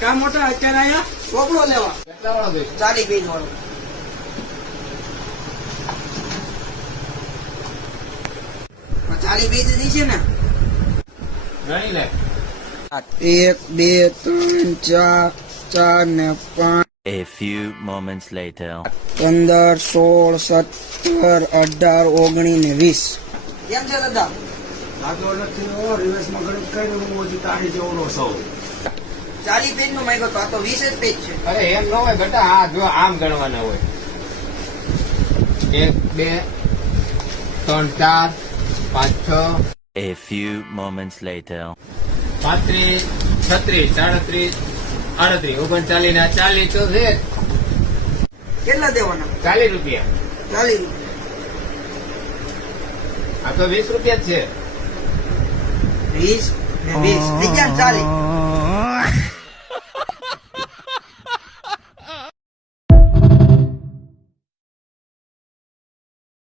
કામ મોટા અત્યારે અહીંયા ચોપડો લેવા કેટલા વાળો જોઈશે? 40 પેજ વાળો. 40 પેજ ની છે ને? ગણી લે. 1 2 3 4 4 ને 5 A few moments later. 15 16 17 18 19 ને 20. કેમ છે દાદા? સાચો નથી રિવર્સમાં ગણિત કર્યું હું હજી તારી જેવડો સૌ. 40 પેજ નો માંગ્યો તો આ તો 20 જ પેજ છે. અરે એમ ન હોય બેટા, આ જો આમ ગણવાના હોય. 1 2 3 4 5 6 A few moments later. 35 36 37 38 39 ના 40 તો છે. કેટલા દેવાના? 40 રૂપિયા. 40 રૂપિયા. આ તો 20 રૂપિયા જ છે. 20 ને 20 બીજા 40.